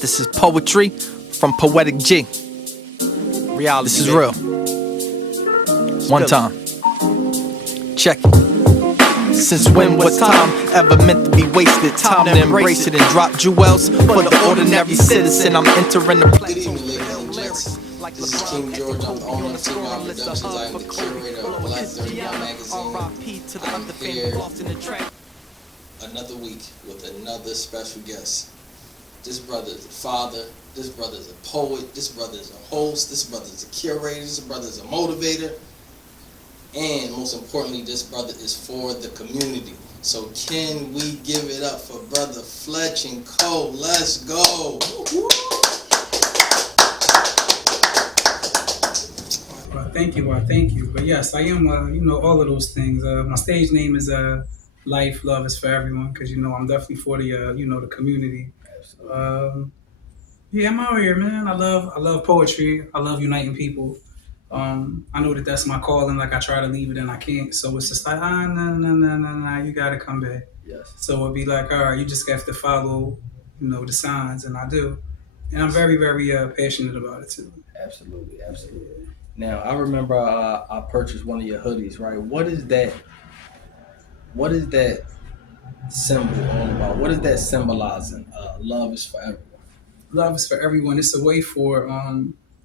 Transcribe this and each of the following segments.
This is poetry from Poetic G. Reality. This is real. One time. Check it. Since when was time ever meant to be wasted? Time to embrace it and drop jewels for the ordinary citizen. I'm entering the Good evening, ladies and gents. This is King George. I'm the owner of T.Y.I Productions. I am the curator of L.I.F.E magazine. I'm here another week with another special guest. This brother is a father. This brother is a poet. This brother is a host. This brother is a curator. This brother is a motivator. And most importantly, this brother is for the community. So can we give it up for brother Fletch and Co? Let's go. Thank you. But yes, I am, all of those things. My stage name is Life, Love is for everyone, because, I'm definitely for the, the community. Yeah, I'm out here, man. I love poetry. I love uniting people. I know that that's my calling. Like, I try to leave it and I can't. So it's just like, no, you got to come back. Yes. So it'd be like, all right, you just have to follow, the signs, and I do. And I'm very, very passionate about it, too. Absolutely. Now, I remember I purchased one of your hoodies, right? What is that symbol all about? What is that symbolizing? Love is for everyone. Love is for everyone. It's a way for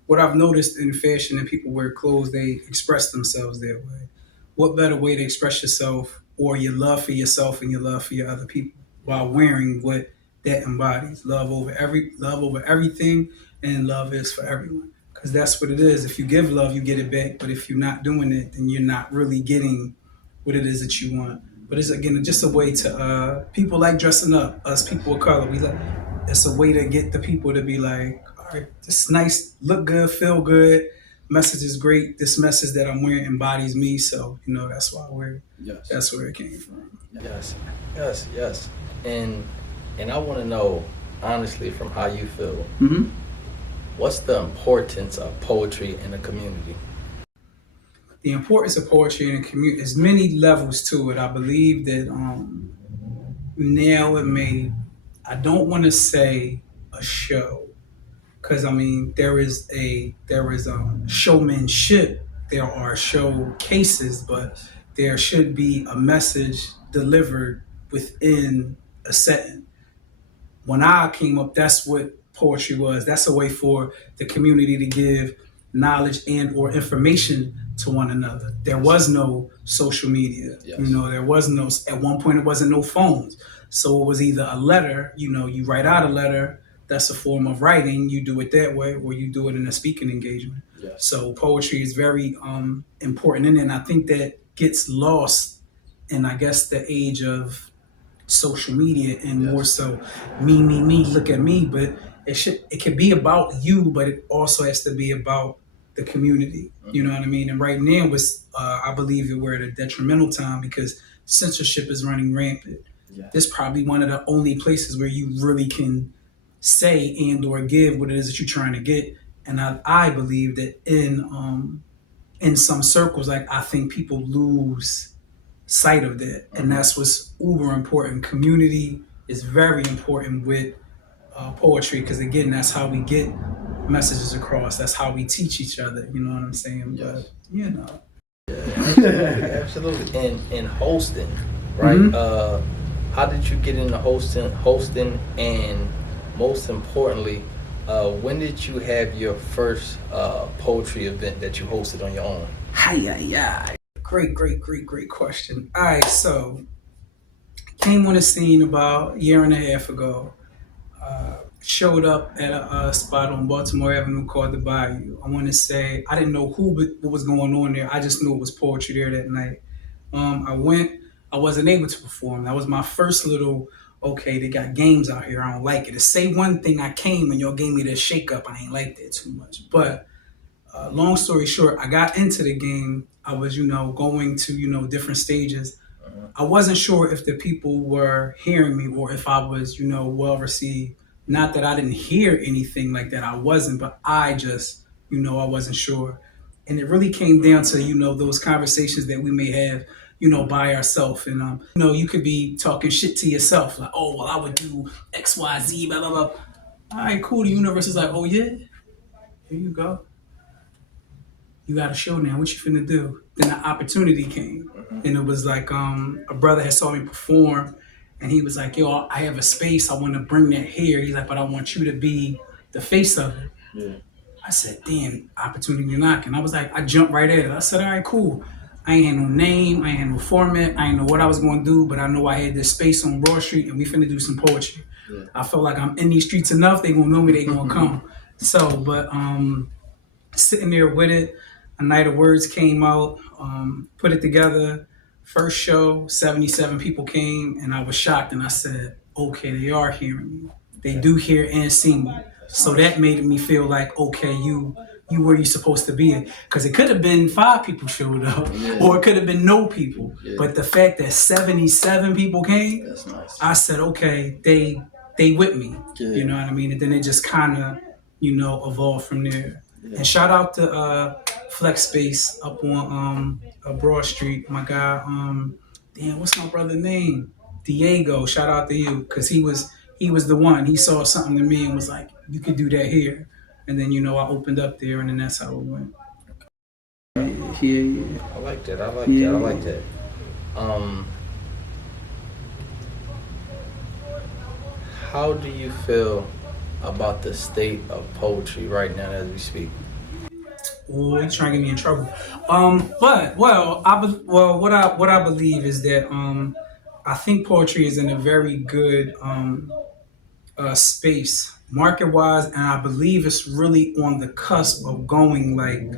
what I've noticed in fashion and people wear clothes, they express themselves that way. What better way to express yourself or your love for yourself and your love for your other people while wearing what that embodies? Love over everything, and love is for everyone. Because that's what it is. If you give love, you get it back. But if you're not doing it, then you're not really getting what it is that you want. But it's, again, just a way to, people like dressing up. Us people of color, it's a way to get the people to be like, all right, this nice, look good, feel good. Message is great. This message that I'm wearing embodies me. So, that's why I wear it. Yes. That's where it came from. Yes. And I want to know, honestly, from how you feel, Mm-hmm. what's the importance of poetry in the community? The importance of poetry in the community, there's many levels to it. I believe that now I don't want to say a show, because there is showmanship, there are showcases, but there should be a message delivered within a setting. When I came up, that's what poetry was. That's a way for the community to give knowledge and or information to one another. There was no social media. Yes. There was no, at one point it wasn't no phones. So it was either a letter, you write out a letter, that's a form of writing, you do it that way, or you do it in a speaking engagement. Yes. So poetry is very important in it, and I think that gets lost in, I guess, the age of social media, and Yes. more so me, look at me. But it could be about you, but it also has to be about the community. You know what I mean? And right now I believe that we're at a detrimental time because censorship is running rampant. Yeah. This is probably one of the only places where you really can say and or give what it is that you're trying to get. And I believe that in some circles, like, I think people lose sight of that, and that's what's uber important. Community is very important with poetry, because again, that's how we get messages across. That's how we teach each other. You know what I'm saying? Yes. But Absolutely. And hosting, right? Mm-hmm. How did you get into hosting, and most importantly, when did you have your first poetry event that you hosted on your own? Hi. Great question. All right, so came on the scene about a year and a half ago. Showed up at a spot on Baltimore Avenue called the Bayou. I want to say I didn't know what was going on there. I just knew it was poetry there that night. I went. I wasn't able to perform. That was my first little, okay, they got games out here, I don't like it. To say one thing, I came and y'all gave me this shake up. I ain't like that too much. But long story short, I got into the game. I was, going to, different stages. I wasn't sure if the people were hearing me or if I was, well received. Not that I didn't hear anything like that. I wasn't, but I just, I wasn't sure. And it really came down to, those conversations that we may have, by ourselves. And, you could be talking shit to yourself, like, oh, well, I would do X, Y, Z, blah, blah, blah. All right, cool. The universe is like, oh yeah, here you go. You got a show now. What you finna do? Then the opportunity came, and it was like a brother had saw me perform, and he was like, "Yo, I have a space. I want to bring that here." He's like, "But I want you to be the face of it." Yeah. I said, "Damn, opportunity knocking." I was like, I jumped right at it. I said, "All right, cool. I ain't had no name. I ain't had no format. I ain't know what I was going to do, but I know I had this space on Broad Street, and we finna do some poetry." Yeah. I felt like I'm in these streets enough. They gonna know me. They gonna come. So, but sitting there with it. A Night of Words came out, put it together. First show, 77 people came, and I was shocked. And I said, okay, they are hearing me. They do hear and see me. So that made me feel like, okay, you where you supposed to be. Because it could have been 5 people showed up, or it could have been no people. Yeah. But the fact that 77 people came, That's nice. I said, okay, they with me. Yeah. You know what I mean? And then it just kind of, evolved from there. Yeah. And shout out to Flex Space up on Broad Street. My guy, damn, what's my brother's name? Diego. Shout out to you, because he was the one. He saw something to me and was like, you could do that here. And then I opened up there, and then that's how it went. Yeah. I like that. I like Yeah. that. I like that. How do you feel about the state of poetry right now as we speak? Oh, you trying to get me in trouble? But what I believe is that I think poetry is in a very good space market wise, and I believe it's really on the cusp of going like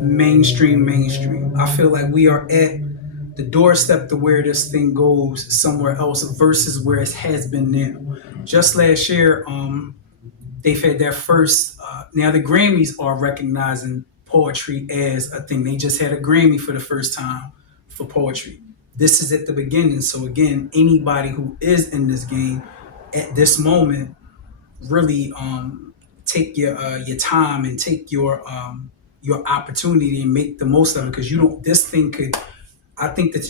mainstream. I feel like we are at the doorstep to where this thing goes somewhere else versus where it has been now. Just last year, they've had their first. Now the Grammys are recognizing poetry as a thing. They just had a Grammy for the first time for poetry. This is at the beginning. So again, anybody who is in this game at this moment, really take your time and take your opportunity and make the most of it, because you don't. This thing could. I think the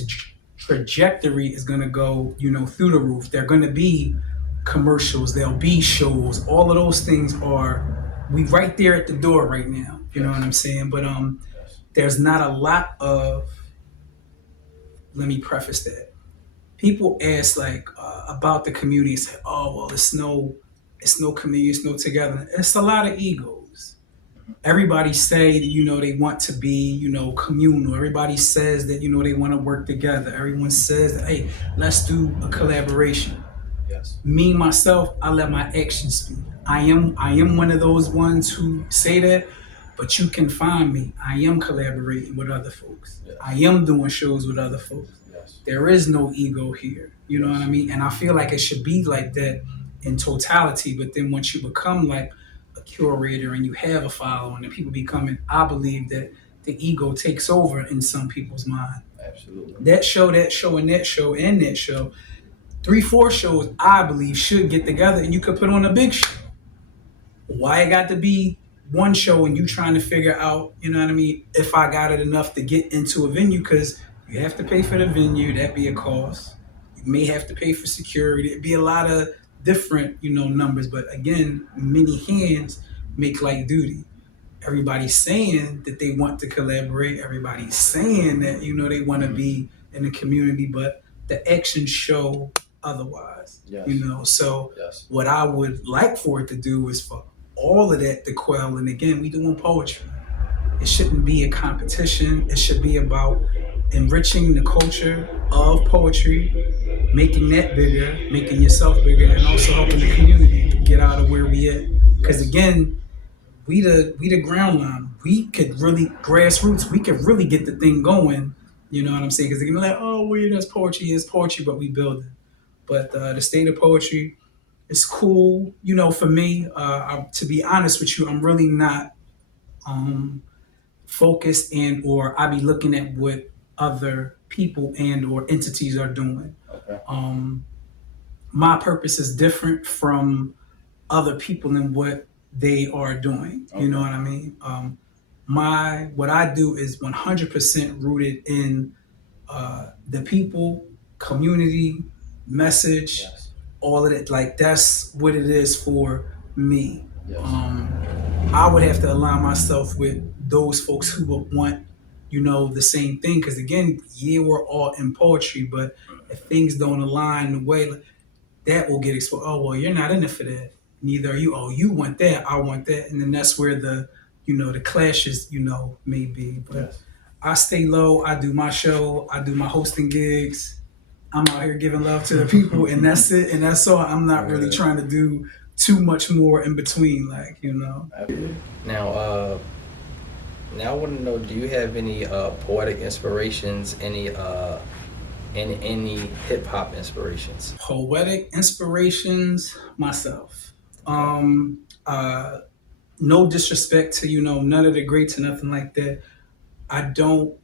trajectory is going to go, through the roof. They're going to be commercials. There'll be shows. All of those things are we right there at the door right now. You know what I'm saying? But there's not a lot of. Let me preface that. People ask like about the community. Say, "Oh well, it's no community, it's no together." It's a lot of egos. Everybody say that they want to be communal. Everybody says that they want to work together. Everyone says that, hey, let's do a collaboration. Yes. Me myself, I let my actions speak. I am one of those ones who say that, but you can find me. I am collaborating with other folks. Yes. I am doing shows with other folks. Yes. There is no ego here. You know what I mean? And I feel like it should be like that in totality. But then once you become like a curator and you have a following and people becoming, I believe that the ego takes over in some people's mind. Absolutely. That show, and that show, and that show, 3-4 shows, I believe, should get together and you could put on a big show. Why it got to be one show and you trying to figure out, if I got it enough to get into a venue, because you have to pay for the venue, that'd be a cost. You may have to pay for security. It'd be a lot of different, numbers. But again, many hands make light duty. Everybody's saying that they want to collaborate. Everybody's saying that, they want to be in the community, but the actions show otherwise. Yes. So Yes. what I would like for it to do is for all of that to quell. And again, we doing poetry. It shouldn't be a competition. It should be about enriching the culture of poetry, making that bigger, making yourself bigger, and also helping the community get out of where we at. Because again, we the ground line. We could really grassroots. We could really get the thing going. You know what I'm saying? Because they're gonna be like, oh, that's poetry. It's poetry, but we build it. But the state of poetry is cool. For me, to be honest with you, I'm really not focused or I be looking at what other people and or entities are doing. Okay. My purpose is different from other people and what they are doing. Okay. You know what I mean? What I do is 100% rooted in the people, community, message, Yes. all of it. Like that's what it is for me. Yes. I would have to align myself with those folks who would want, the same thing. Because again, yeah, we're all in poetry, but if things don't align the way that will get exposed. Oh well, you're not in it for that. Neither are you. Oh, you want that. I want that, and then that's where the clashes, may be. But Yes. I stay low. I do my show. I do my hosting gigs. I'm out here giving love to the people, and that's it. And that's all. I'm not really trying to do too much more in between, Now, now I want to know: do you have any poetic inspirations? Any hip hop inspirations? Poetic inspirations myself. No disrespect to none of the greats or nothing like that. I don't.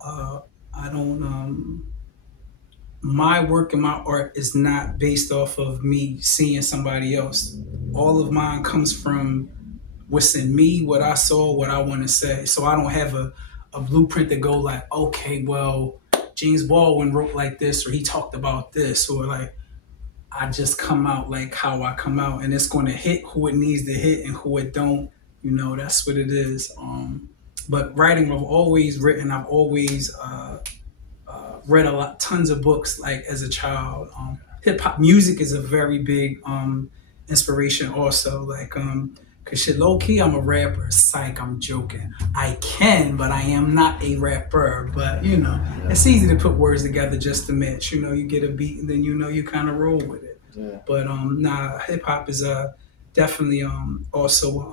My work and my art is not based off of me seeing somebody else. All of mine comes from what's in me, what I saw, what I want to say. So I don't have a blueprint to go like, okay, well, James Baldwin wrote like this, or he talked about this, or like I just come out like how I come out, and it's going to hit who it needs to hit and who it don't. That's what it is. But writing, I've always written. I've always read tons of books like as a child. Hip hop music is a very big inspiration also. Like cause shit, low key, I'm a rapper. Psych, I'm joking. I can, but I am not a rapper. But it's easy to put words together just to match. You get a beat and then you kind of roll with it. Yeah. But hip hop is definitely also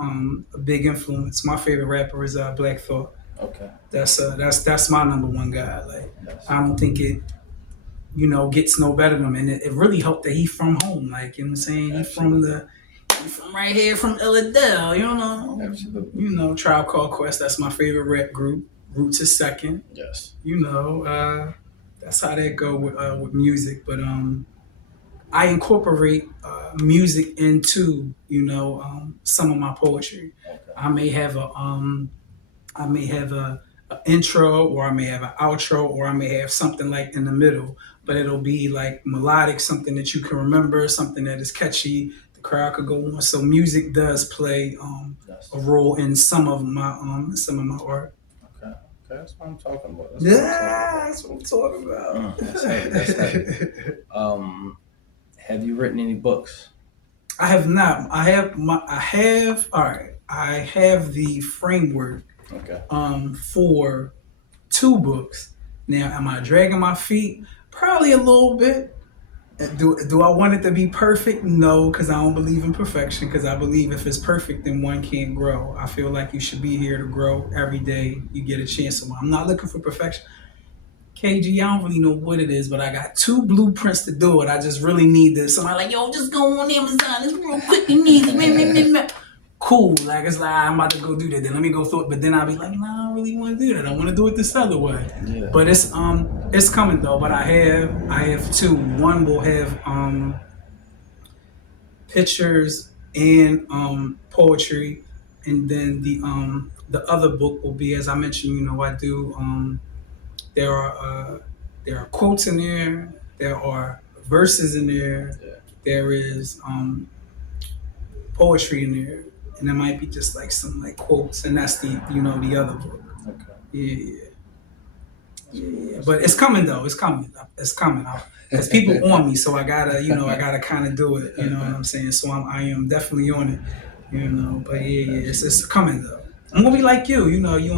a big influence. My favorite rapper is Black Thought. Okay. That's my number one guy. Like Yes. I don't think it gets no better than him, and it really helped that he from home. Like I'm saying, he from right here from Illidale. Absolutely. Tribe Called Quest. That's my favorite rap group. Roots is second. Yes. That's how that go with music. But I incorporate music into some of my poetry. Okay. I may have a intro, or I may have an outro, or I may have something like in the middle, but it'll be like melodic, something that you can remember, something that is catchy, the crowd could go on. So music does play Yes. a role in some of my art. Okay. That's what I'm talking about. That's what I'm talking about. That's heavy. Have you written any books? I have not. I have the framework Okay. for 2 books. Now, am I dragging my feet? Probably a little bit. Do I want it to be perfect? No, because I don't believe in perfection, because I believe if it's perfect, then one can't grow. I feel like you should be here to grow every day. You get a chance. So I'm not looking for perfection. KG, I don't really know what it is, but I got 2 blueprints to do it. I just really need this. Somebody like, yo, just go on Amazon. It's real quick and easy. Cool. Like, it's like, I'm about to go do that. Then let me go through it. But then I'll be like, nah, I don't really want to do that. I want to do it this other way. Yeah. But it's coming though. But I have 2. One will have pictures and poetry, and then the other book will be, as I mentioned, I do there are quotes in there, there are verses in there, Yeah. there is poetry in there, and there might be just like some like quotes, and that's the the other book. Okay. Yeah. But it's coming though. It's coming. There's people on me, so I gotta kind of do it. You know what I'm saying? So I am definitely on it. But it's coming though. I'm gonna be like you and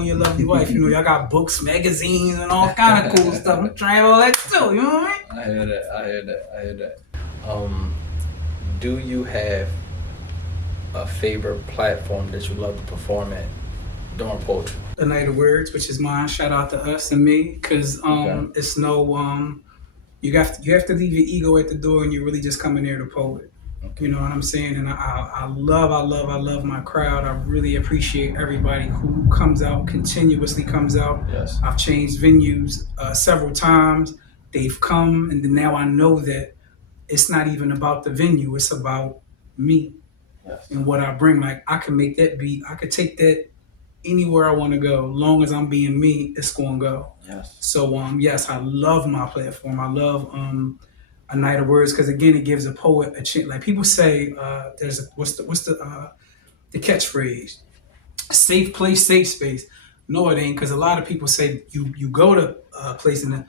your lovely wife. Y'all got books, magazines, and all kind of cool stuff. I'm trying all that too. You know what I mean? I hear that. Do you have a favorite platform that you love to perform at during poetry? The Night of Words, which is mine. Shout out to us and me, because it's no you have to leave your ego at the door, and you're really just coming there to poet. Okay. You know what I'm saying? And I love my crowd. I really appreciate everybody who continuously comes out. Yes. I've changed venues several times. They've come, and then now I know that it's not even about the venue. It's about me. Yes. And what I bring. Like, I can make that beat. I could take that anywhere I want to go. Long as I'm being me, it's going to go. Yes. So, yes, I love my platform. I love A Night of Words, because again, it gives a poet a chance. Like people say, what's the the catchphrase. Safe place, safe space. No, it ain't, because a lot of people say you go to a place and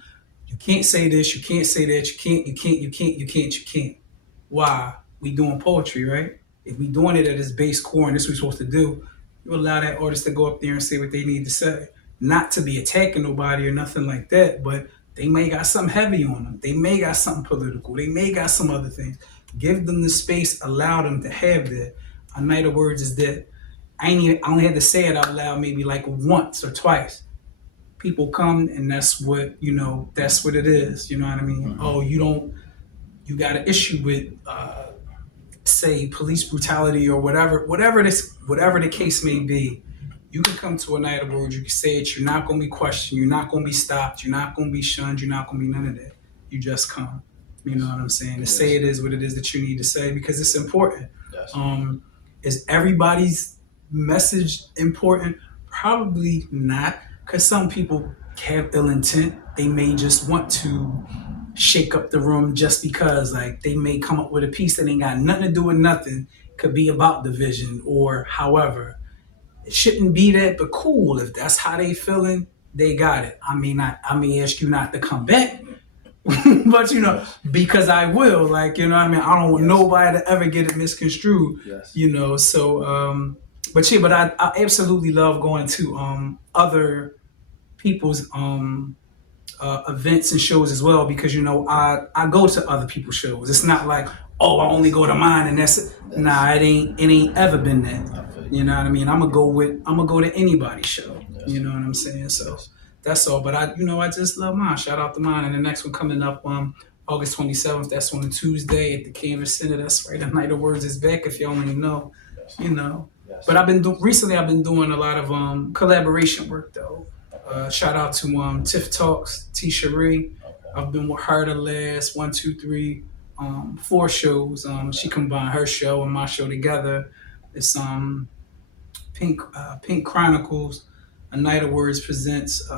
you can't say this, you can't say that, you can't. Why? We doing poetry, right? If we doing it at its base core and this is what we're supposed to do, you allow that artist to go up there and say what they need to say. Not to be attacking nobody or nothing like that, but they may got something heavy on them. They may got something political. They may got some other things. Give them the space, allow them to have that. A Night of Words is that I only had to say it out loud maybe like once or twice. People come and that's what, that's what it is. You know what I mean? Mm-hmm. Oh, you got an issue with, say, police brutality or whatever the case may be. You can come to A Night of Words, you can say it, you're not going to be questioned, you're not going to be stopped, you're not going to be shunned, you're not going to be none of that. You just come. You know what I'm saying? To say it is what it is that you need to say because it's important. Yes. Is everybody's message important? Probably not, because some people have ill intent. They may just want to shake up the room just because, like, they may come up with a piece that ain't got nothing to do with nothing, could be about division or however. It shouldn't be that, but cool. If that's how they feeling, they got it. I may ask you not to come back, but because I will, like, I don't want nobody to ever get it misconstrued, so, but I absolutely love going to, other people's, events and shows as well, because, I go to other people's shows. It's not like, oh, I only go to mine and that's it. Nah, it ain't ever been that. You know what I mean? I'm gonna go to anybody's show. You know what I'm saying? So that's all. But I just love mine. Shout out to mine. And the next one coming up August 27th. That's on a Tuesday at the Canvas Center. That's right. The Night of Words is back. If y'all only know, But recently I've been doing a lot of collaboration work though. Shout out to Tiff Talks, T.Y.I. I've been with her the last 4 shows. She combined her show and my show together. It's Pink Chronicles. A Night of Words presents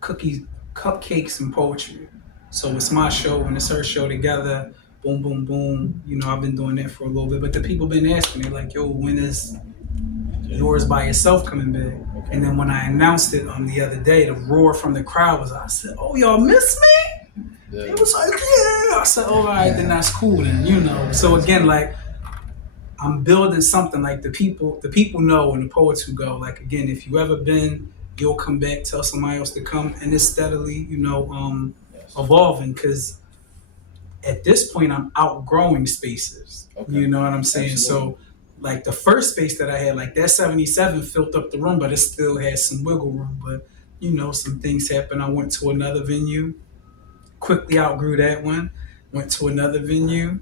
cookies, cupcakes, and poetry. So it's my show and it's her show together. Boom, boom, boom. I've been doing that for a little bit. But the people been asking me like, yo, when is yours by yourself coming back? Okay. And then when I announced it the other day, the roar from the crowd was, I said, oh, y'all miss me? Yeah. It was like, yeah. I said, all right, then that's cool then, So again, like, I'm building something like the people know, and the poets who go, like, again, if you ever been, you'll come back, tell somebody else to come, and it's steadily, evolving, because at this point I'm outgrowing spaces. Okay. You know what I'm saying? Absolutely. So like the first space that I had, like that 77 filled up the room, but it still had some wiggle room. But some things happened. I went to another venue, quickly outgrew that one, went to another venue,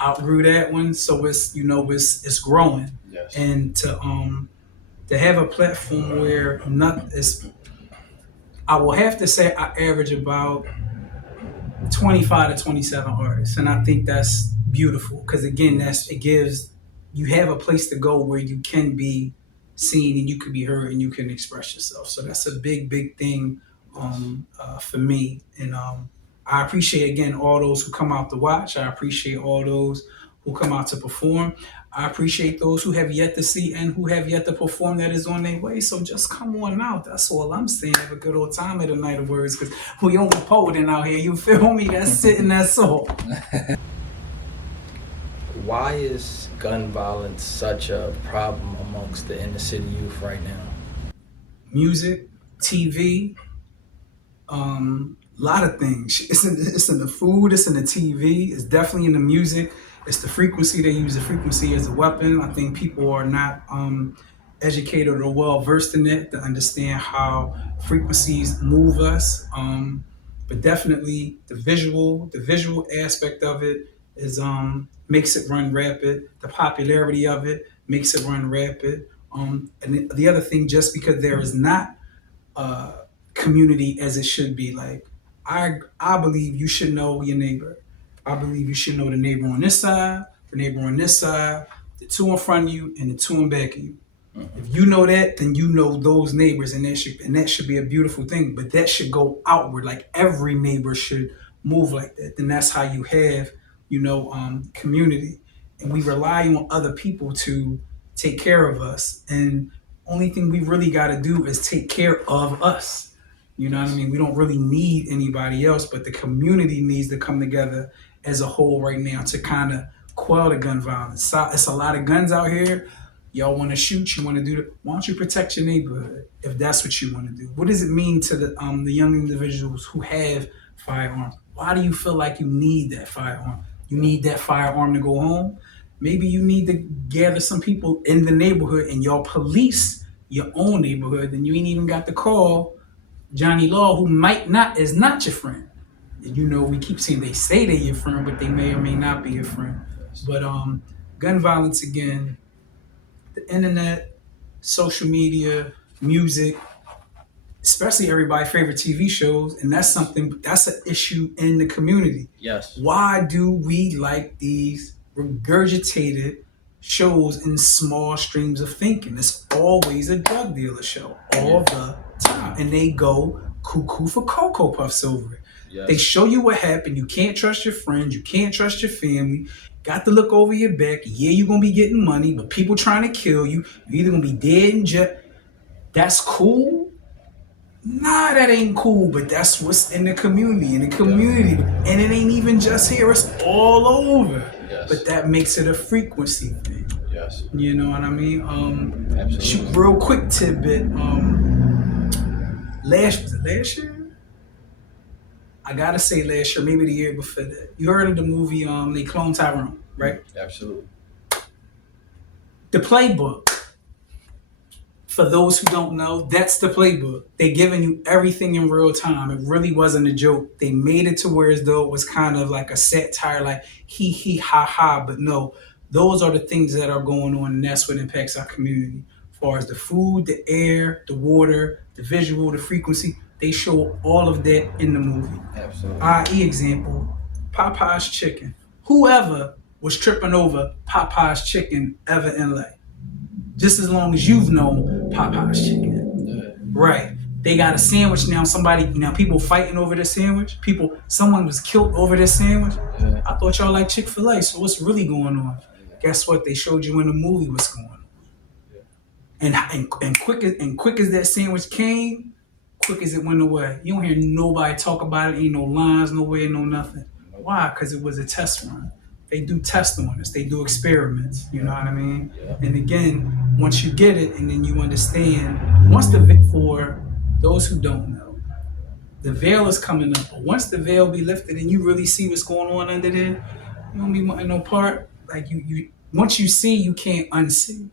outgrew that one. So it's it's growing. Yes. And to have a platform where I will have to say I average about 25 to 27 artists, and I think that's beautiful, because again, it gives you have a place to go where you can be seen and you can be heard and you can express yourself. So that's a big thing for me, and I appreciate again all those who come out to watch. I appreciate all those who come out to perform. I appreciate those who have yet to see and who have yet to perform that is on their way. So just come on out. That's all I'm saying. Have a good old time at A Night of Words, because we only poeting out here. You feel me? That's it and that's all. Why is gun violence such a problem amongst the inner city youth right now? Music, TV, a lot of things. It's in the food, it's in the TV, it's definitely in the music. It's the frequency. They use the frequency as a weapon. I think people are not educated or well versed in it to understand how frequencies move us. But definitely the visual aspect of it is makes it run rapid. The popularity of it makes it run rapid. And the other thing, just because there is not community as it should be, like I believe you should know your neighbor. I believe you should know the neighbor on this side, the neighbor on this side, the two in front of you, and the two in back of you. Mm-hmm. If you know that, then you know those neighbors, and that should be a beautiful thing. But that should go outward. Like every neighbor should move like that. Then that's how you have, community. And we rely on other people to take care of us. And only thing we really got to do is take care of us. You know what I mean? We don't really need anybody else, but the community needs to come together as a whole right now to kind of quell the gun violence. It's a lot of guns out here. Y'all want to shoot, you want to do that. Why don't you protect your neighborhood if that's what you want to do? What does it mean to the young individuals who have firearms? Why do you feel like you need that firearm? You need that firearm to go home? Maybe you need to gather some people in the neighborhood and y'all police your own neighborhood, and you ain't even got to call Johnny Law, who is not your friend. You know, we keep saying they say they're your friend, but they may or may not be your friend. But gun violence again, the internet, social media, music, especially everybody's favorite TV shows, and that's an issue in the community. Yes. Why do we like these regurgitated shows in small streams of thinking? It's always a drug dealer show all the time, and they go cuckoo for Cocoa Puffs over it. Yes. They show you what happened. You can't trust your friends. You can't trust your family. Got to look over your back. Yeah, you're going to be getting money, but people trying to kill you. You're either going to be dead in jail. That's cool? Nah, that ain't cool, but that's what's in the community. And it ain't even just here. It's all over. Yes. But that makes it a frequency thing. Yes. You know what I mean? Absolutely. Real quick tidbit. Last year? I gotta say last year, maybe the year before that. You heard of the movie They Clone Tyrone, right? Absolutely. The playbook. For those who don't know, that's the playbook. They giving you everything in real time. It really wasn't a joke. They made it to where as though it was kind of like a satire, like he ha ha. But no, those are the things that are going on, and that's what impacts our community. As far as the food, the air, the water, the visual, the frequency, they show all of that in the movie. Absolutely. I.e. example, Popeye's chicken. Whoever was tripping over Popeye's chicken ever in life, just as long as you've known Popeye's chicken. Yeah. Right. They got a sandwich now. People fighting over this sandwich. Someone was killed over this sandwich. Yeah. I thought y'all liked Chick-fil-A, so what's really going on? Yeah. Guess what? They showed you in the movie what's going on. Yeah. And quick as that sandwich came, quick as it went away. You don't hear nobody talk about it. Ain't no lines, nowhere, no nothing. Why? Because it was a test run. They do tests on us. They do experiments. You know what I mean? Yeah. And again, once you get it and then you understand, for those who don't know, the veil is coming up. But once the veil be lifted and you really see what's going on under there, you don't be wanting no part. Like you once you see, you can't unsee.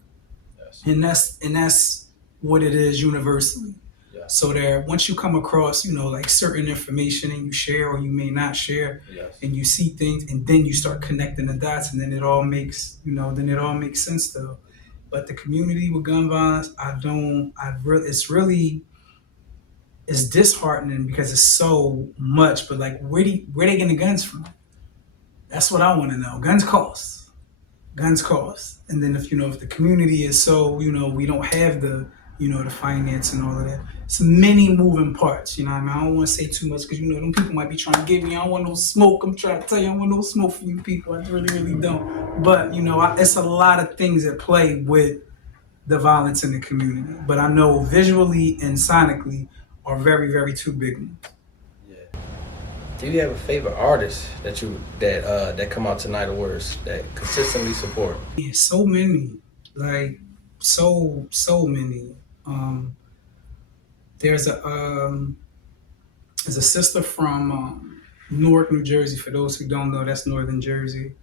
Yes. And that's what it is universally. So there, once you come across, like certain information and you share or you may not share, yes, and you see things, and then you start connecting the dots, and then it all makes sense though. But the community with gun violence, it's disheartening because it's so much. But like, where they getting the guns from? That's what I want to know. Guns cost, and then if the community is so, we don't have the finance and all of that. It's many moving parts, I mean? I don't want to say too much because, them people might be trying to get me. I don't want no smoke. I'm trying to tell you, I don't want no smoke from you people. I really, really don't. But, it's a lot of things at play with the violence in the community. But I know visually and sonically are very, very two big ones. Yeah. Do you have a favorite artist that come out tonight or worse that consistently support? Yeah, so many. Like, so many. There's a sister from Newark, New Jersey. For those who don't know, that's northern Jersey,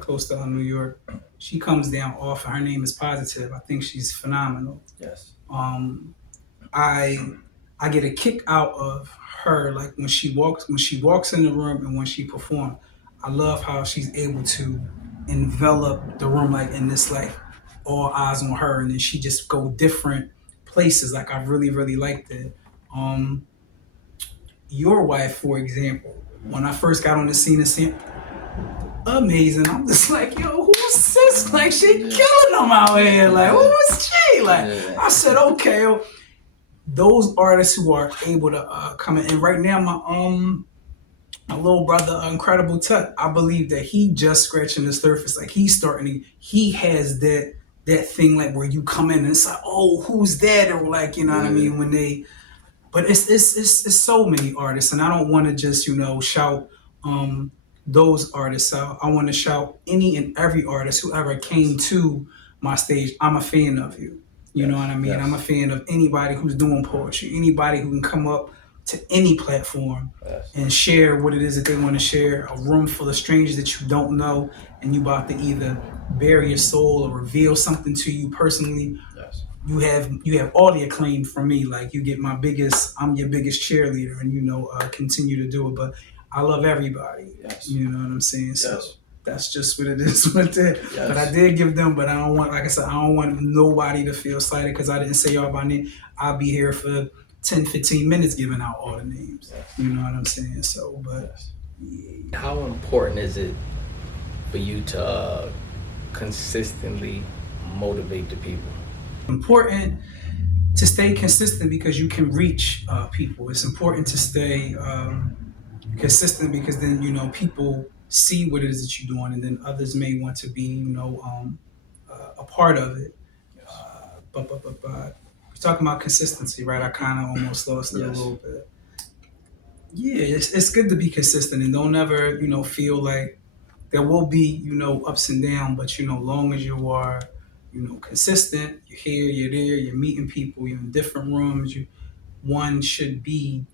close to New York. She comes down often. Her name is Positive. I think she's phenomenal. Yes. I get a kick out of her, like when she walks in the room and when she performs. I love how she's able to envelop the room, like in this, like all eyes on her, and then she just go different places. Like I really, really liked it. Your wife, for example, when I first got on the scene, amazing. I'm just like, yo, who's this? Like, she killing them out here. Like, who is she? Like, I said, okay. Those artists who are able to come in, and right now, my little brother, Incredible Tut, I believe that he just scratching the surface. Like he has that that thing like where you come in and it's like, oh, who's that? Or like, you know what I mean? When they, but it's so many artists, and I don't want to just shout those artists out. I want to shout any and every artist who ever came to my stage. I'm a fan of you. You know what I mean? I'm a fan of anybody who's doing poetry, anybody who can come up to any platform and share what it is that they want to share. A room full of strangers that you don't know, and you about to either bare your soul or reveal something to you personally. You have all the acclaim from me. Like I'm your biggest cheerleader, and continue to do it. But I love everybody. You know what I'm saying? So that's just what it is with it. But I did give them, but I don't want, like I said, I don't want nobody to feel slighted because I didn't say y'all by name. I'll be here for 10, 15 minutes giving out all the names. You know what I'm saying? So, but yeah. How important is it for you to consistently motivate the people? Important to stay consistent because you can reach people. It's important to stay consistent because then people see what it is that you're doing, and then others may want to be a part of it. But we're talking about consistency, right? I kind of almost lost it a little bit. Yeah, it's good to be consistent and don't ever feel like there will be ups and downs, but long as you are consistent, you're here, you're there, you're meeting people, you're in different rooms, one should be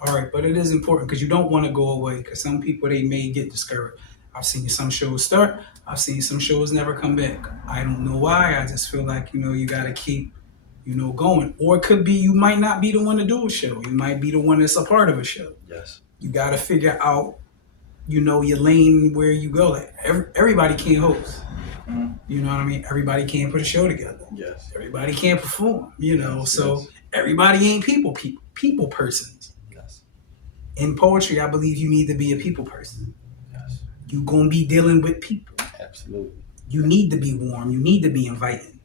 all right. But it is important because you don't want to go away, because some people, they may get discouraged. I've seen some shows start, I've seen some shows never come back. I don't know why. I just feel like you got to keep going. Or it could be you might not be the one to do a show, you might be the one that's a part of a show. You got to figure out your lane where you go. Like everybody can't host. You know what I mean? Everybody can't put a show together. Everybody can't perform. So everybody ain't people persons. In poetry, I believe you need to be a people person. You gonna be dealing with people. Absolutely. You need to be warm. You need to be inviting.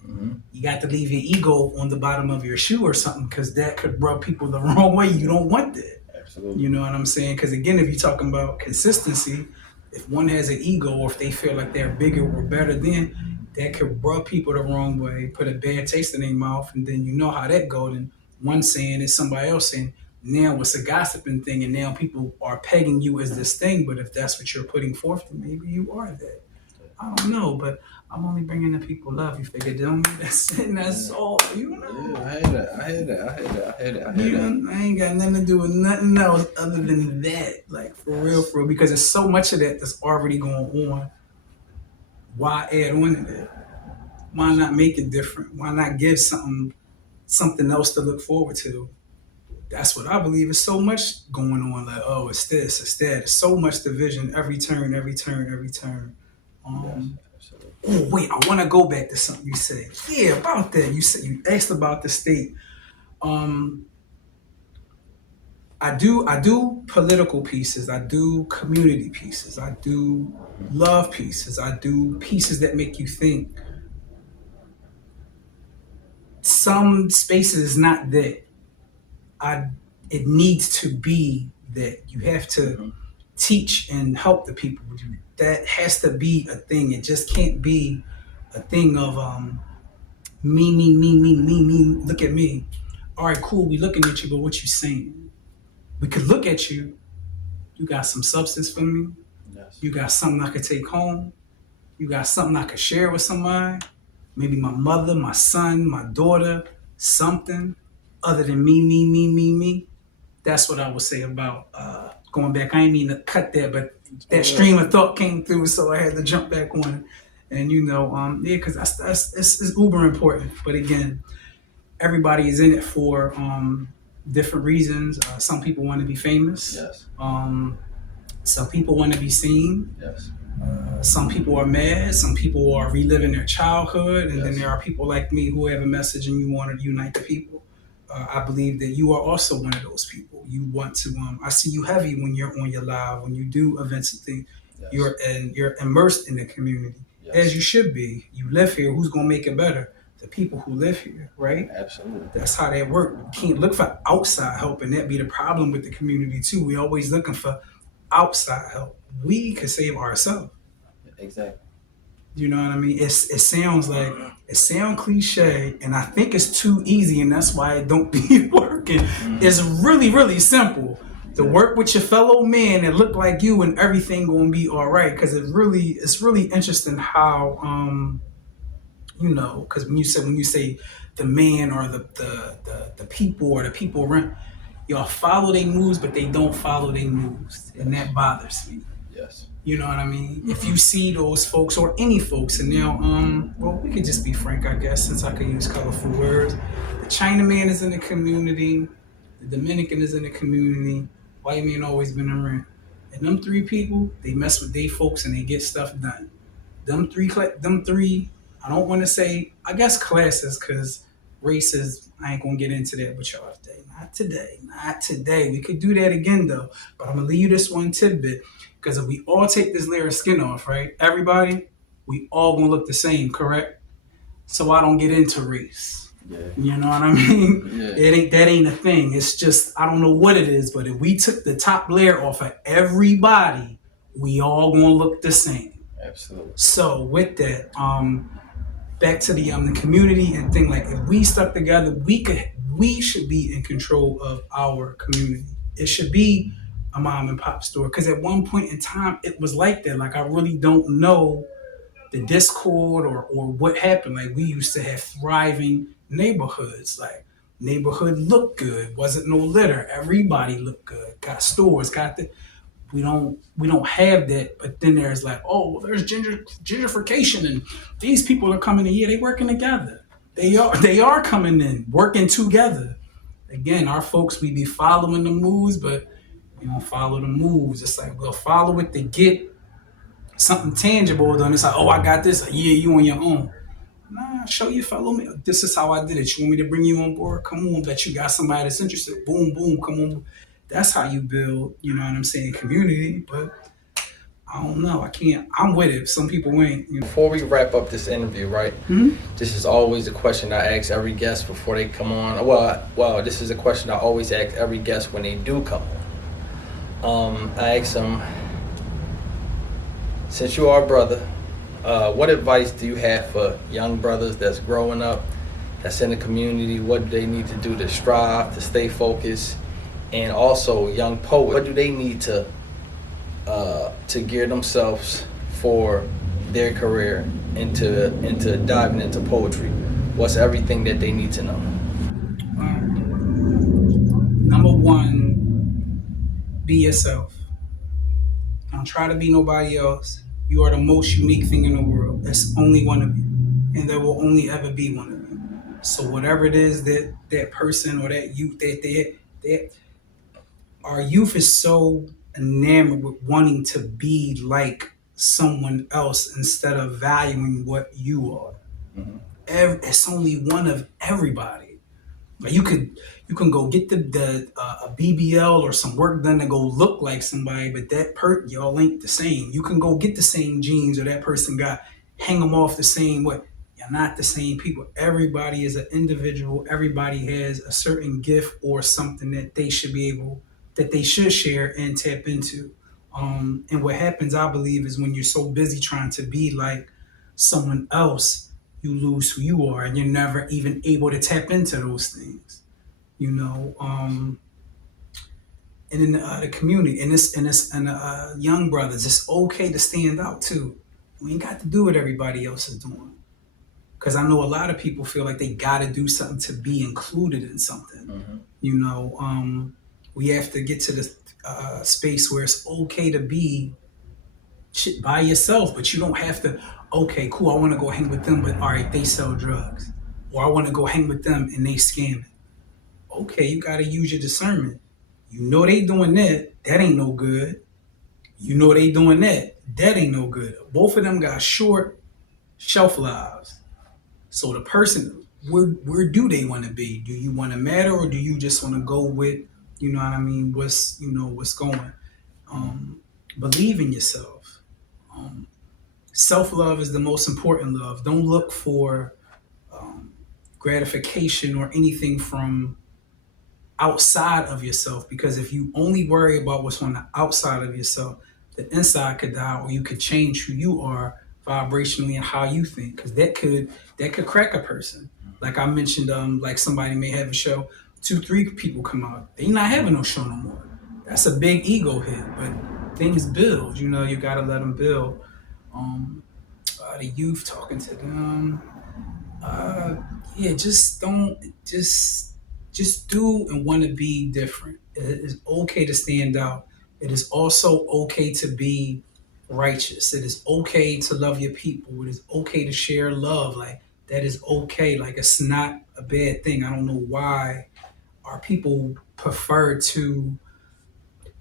You got to leave your ego on the bottom of your shoe or something, because that could rub people the wrong way. You don't want that. Absolutely. You know what I'm saying? Because again, if you're talking about consistency, if one has an ego or if they feel like they're bigger or better than, that could rub people the wrong way, put a bad taste in their mouth, and then you know how that goes. And one saying is somebody else saying, now it's a gossiping thing, and now people are pegging you as this thing. But if that's what you're putting forth, then maybe you are that. I don't know, but I'm only bringing the people love. You figure, that's it, and that's all. Yeah, I hear that. I ain't got nothing to do with nothing else other than that. Like, for real, because there's so much of that that's already going on. Why add on to that? Why not make it different? Why not give something else to look forward to? That's what I believe. Is so much going on. Like, oh, it's this, it's that. It's so much division every turn. Oh, wait, I want to go back to something you said. Yeah, about that. You asked about the state. I do political pieces. I do community pieces. I do love pieces. I do pieces that make you think. Some spaces is not that. It needs to be that. You have to teach and help the people. That has to be a thing. It just can't be a thing of me. Look at me. All right, cool. We looking at you, but what you saying? We could look at you. You got some substance for me. You got something I could take home. You got something I could share with somebody. Maybe my mother, my son, my daughter. Something other than me. That's what I would say about going back. I ain't mean to cut there, but that stream of thought came through, so I had to jump back on it. And because it's uber important. But again, everybody is in it for different reasons. Some people want to be famous. Some people want to be seen. Some people are mad. Some people are reliving their childhood, and then there are people like me who have a message and you want to unite the people. I believe that you are also one of those people. You want to. I see you heavy when you're on your live, when you do events and things. You're immersed in the community, as you should be. You live here. Who's gonna make it better? The people who live here, right? Absolutely. That's how that works. You can't look for outside help, and that be the problem with the community too. We always looking for outside help. We could save ourselves. Exactly. You know what I mean? It sounds cliche, and I think it's too easy, and that's why it don't be working. It's really, really simple. To work with your fellow man and look like you, and everything gonna be all right. Because it's really interesting how because when you say the man or the people or the people around, y'all follow their moves, but they don't follow their moves, and that bothers me. Yes. You know what I mean? If you see those folks or any folks, and now, well, we could just be frank, I guess, since I could use colorful words. The Chinaman is in the community, the Dominican is in the community, white man always been around. And them three people, they mess with they folks and they get stuff done. Them three, I don't want to say, I guess classes, because races, I ain't gonna get into that with y'all today. Not today. We could do that again though. But I'm gonna leave you this one tidbit. Because if we all take this layer of skin off, right? Everybody, we all gonna look the same, correct? So I don't get into race. Yeah. You know what I mean? Yeah. That ain't a thing. It's just I don't know what it is, but if we took the top layer off of everybody, we all gonna look the same. Absolutely. So with that, back to the community and thing, like if we stuck together, we should be in control of our community. It should be a mom and pop store, because at one point in time it was like that. Like I really don't know the discord or what happened. Like we used to have thriving neighborhoods. Like neighborhood looked good, wasn't no litter. Everybody looked good. Got stores, got the. We don't have that. But then there's like, oh, well, there's gentrification, and these people are coming in. Yeah, they working together. They are coming in, working together. Again, our folks, we be following the moves, but we don't follow the moves. It's like we'll follow it to get something tangible done. It's like, oh, I got this. Yeah, you on your own. Nah, show you follow me. This is how I did it. You want me to bring you on board? Come on, bet you got somebody that's interested. Boom, boom, come on. That's how you build, you know what I'm saying, community. But I don't know. I can't. I'm with it. Some people ain't. Before we wrap up this interview, right? This is always a question I ask every guest before they come on. Well, this is a question I always ask every guest when they do come on. I ask them, since you are a brother, what advice do you have for young brothers that's growing up, that's in the community? What do they need to do to strive, to stay focused? And also young poets, what do they need to gear themselves for their career into diving into poetry? What's everything that they need to know? Number one, be yourself. Don't try to be nobody else. You are the most unique thing in the world. There's only one of you, and there will only ever be one of you. So whatever it is that person or that youth that our youth is so enamored with wanting to be like someone else instead of valuing what you are. It's only one of everybody. Like you can go get a BBL or some work done to go look like somebody, but y'all ain't the same. You can go get the same jeans or that person hang them off the same way. You're not the same people. Everybody is an individual. Everybody has a certain gift or something that they should share and tap into. And what happens, I believe, is when you're so busy trying to be like someone else, you lose who you are, and you're never even able to tap into those things. And in the community, and young brothers, it's okay to stand out too. We ain't got to do what everybody else is doing. Because I know a lot of people feel like they got to do something to be included in something. We have to get to the space where it's okay to be shit by yourself, but you don't have to. Okay, cool. I want to go hang with them, but all right, they sell drugs, or I want to go hang with them and they scamming. Okay, you got to use your discernment. You know they doing that. That ain't no good. You know they doing that. That ain't no good. Both of them got short shelf lives. So the person, where do they want to be? Do you want to matter, or do you just want to go with, you know what I mean? What's going? Believe in yourself. Self-love is the most important love. Don't look for gratification or anything from outside of yourself, because if you only worry about what's on the outside of yourself, the inside could die, or you could change who you are vibrationally and how you think, because that could crack a person. Like I mentioned, like somebody may have a show, 2, 3 people come out, they not having no show no more. That's a big ego hit, but things build. You know, you gotta let them build. The youth, talking to them, uh, yeah, just don't just do and want to be different. It is okay to stand out. It is also okay to be righteous. It is okay to love your people. It is okay to share love. Like that is okay. Like it's not a bad thing. I don't know why our people prefer to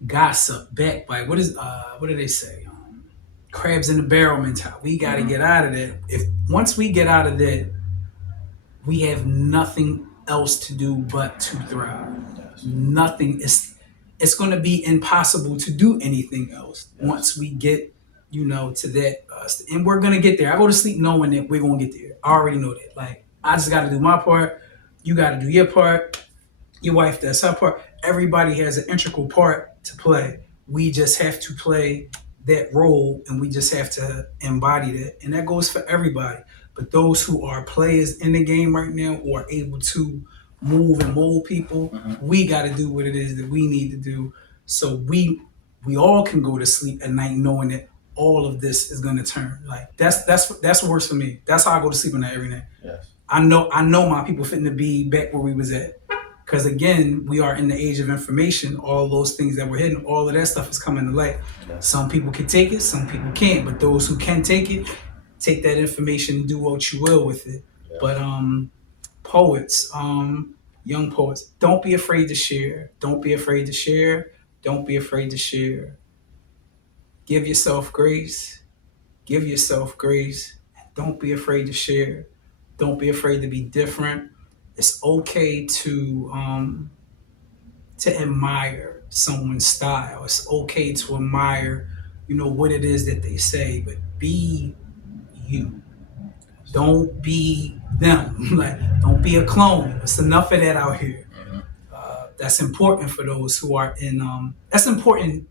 gossip, backbite. What do they say? Crabs in the barrel mentality. We got to get out of that. If once we get out of that, we have nothing else to do but to thrive. Nothing is. It's going to be impossible to do anything else once we get, to that. And we're going to get there. I go to sleep knowing that we're going to get there. I already know that. Like I just got to do my part. You got to do your part. Your wife does her part. Everybody has an integral part to play. We just have to play that role, and we just have to embody that. And that goes for everybody. But those who are players in the game right now or are able to move and mold people, we got to do what it is that we need to do. So we all can go to sleep at night knowing that all of this is going to turn. Like that's worse for me. That's how I go to sleep at night every night. Yes. I know my people fitting to be back where we was at. Because again, we are in the age of information. All those things that were hidden, all of that stuff is coming to light. Yes. Some people can take it, some people can't. But those who can take it, take that information and do what you will with it. Yes. But poets, young poets, don't be afraid to share. Don't be afraid to share. Don't be afraid to share. Give yourself grace. Give yourself grace. Don't be afraid to share. Don't be afraid to be different. It's okay to admire someone's style. It's okay to admire, what it is that they say, but be you. Don't be them. Like, don't be a clone. It's enough of that out here. That's important for those who are in. That's important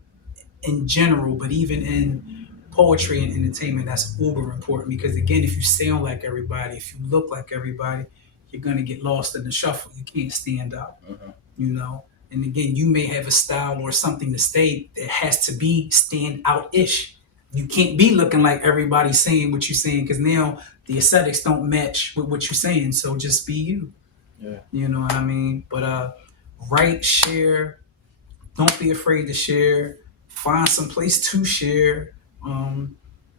in general, but even in poetry and entertainment, that's uber important because again, if you sound like everybody, if you look like everybody, you're gonna get lost in the shuffle. You can't stand out, And again, you may have a style or something to say that has to be stand out-ish. You can't be looking like everybody saying what you're saying because now the aesthetics don't match with what you're saying. So just be you. Yeah. You know what I mean? But write, share. Don't be afraid to share. Find some place to share.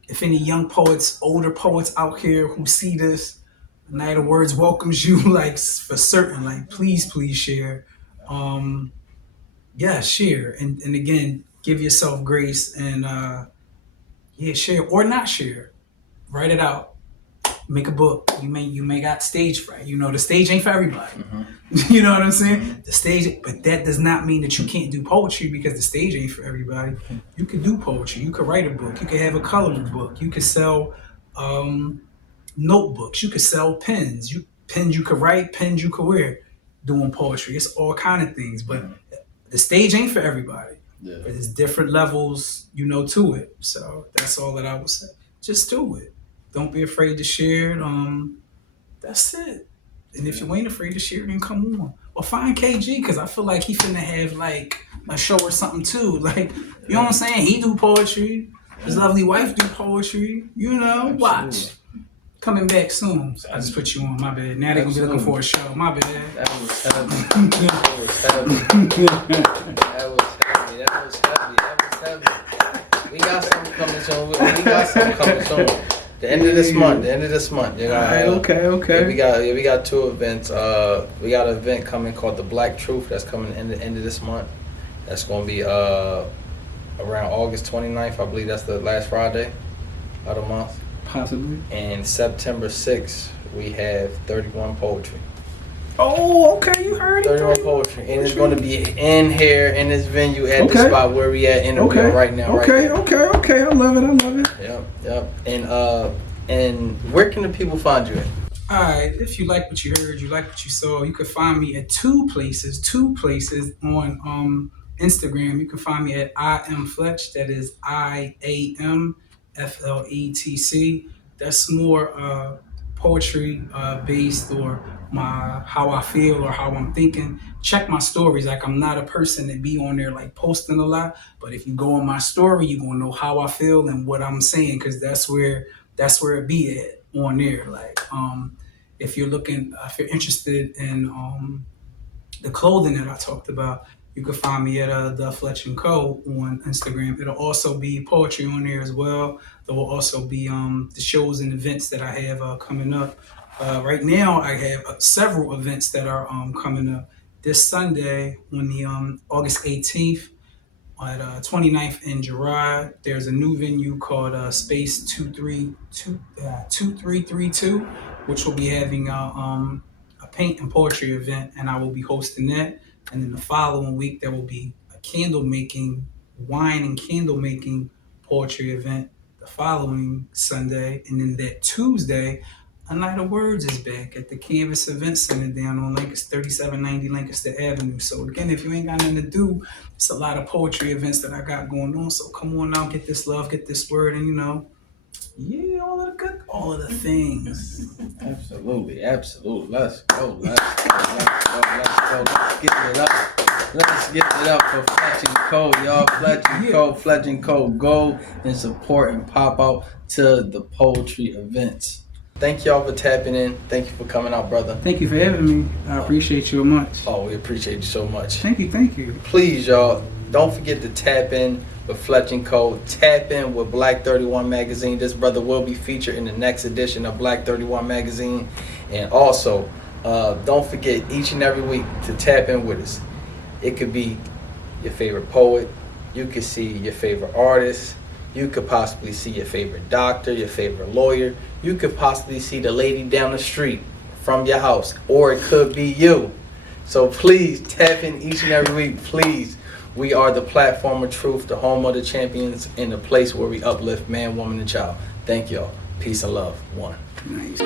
If any young poets, older poets out here who see this, Night of Words welcomes you, like for certain. Like please share. Share. And again, give yourself grace and share or not share. Write it out. Make a book. You may got stage fright. The stage ain't for everybody. You know what I'm saying? The stage, but that does not mean that you can't do poetry because the stage ain't for everybody. You can do poetry. You could write a book. You could have a coloring book. You could sell notebooks. You could sell pens. Pens you could write. Pens you could wear. Doing poetry. It's all kind of things. But the stage ain't for everybody. Yeah. There's different levels, to it. So that's all that I would say. Just do it. Don't be afraid to share it. That's it. And if you ain't afraid to share it, then come on. Or find KG, because I feel like he finna have like a show or something too. Like, you know what I'm saying? He do poetry. His lovely wife do poetry. Absolutely. Watch. Coming back soon. I just put you on, my bad. Now they're gonna be looking for a show. My bad. That was heavy. That was heavy. We got something coming soon. The end of this month. You know, okay. We got 2 events. We got an event coming called the Black Truth that's coming in the end of this month. That's going to be around August 29th. I believe that's the last Friday of the month. Possibly. And September 6th, we have 31 Poetry. Oh, okay, you heard it. 31 Poetry. And it's going to be in here, in this venue, at the spot where we at interviewing right now. Okay. I love it. Yep. And where can the people find you at? All right, if you like what you heard, you like what you saw, you can find me at two places on Instagram. You can find me at I am Fletch. That is IAM FLETC. That's more poetry based, or my how I feel or how I'm thinking. Check my stories. Like, I'm not a person that be on there like posting a lot, but if you go on my story, you're gonna know how I feel and what I'm saying, because that's where it be at on there. Like, if you're looking, if you're interested in the clothing that I talked about, you can find me at the Fletch and Co on Instagram. It'll also be poetry on there as well. There will also be the shows and events that I have coming up. Right now, I have several events that are coming up. This Sunday, on the August 18th, at 29th in Girard, there's a new venue called Space 2332, which will be having a paint and poetry event, and I will be hosting that. And then the following week, there will be a wine and candle making poetry event the following Sunday. And then that Tuesday, A Night of Words is back at the Canvas Event Center down on 3790 Lancaster Avenue. So again, if you ain't got nothing to do, it's a lot of poetry events that I got going on. So come on out, get this love, get this word, and yeah, all of the things. Absolutely. Let's go. Let's get it up. Let's get it up for Fletch and Co, y'all. Fletch and Co. Go and support and pop out to the poetry events. Thank y'all for tapping in. Thank you for coming out, brother. Thank you for having me. I appreciate you much. Oh, we appreciate you so much. Thank you. Please, y'all, don't forget to tap in with Fletch and Co. Tap in with Black 31 Magazine. This brother will be featured in the next edition of Black 31 Magazine. And also, don't forget each and every week to tap in with us. It could be your favorite poet. You could see your favorite artist. You could possibly see your favorite doctor, your favorite lawyer. You could possibly see the lady down the street from your house, or it could be you. So please tap in each and every week, please. We are the platform of truth, the home of the champions, and the place where we uplift man, woman, and child. Thank y'all. Peace and love. One. Nice.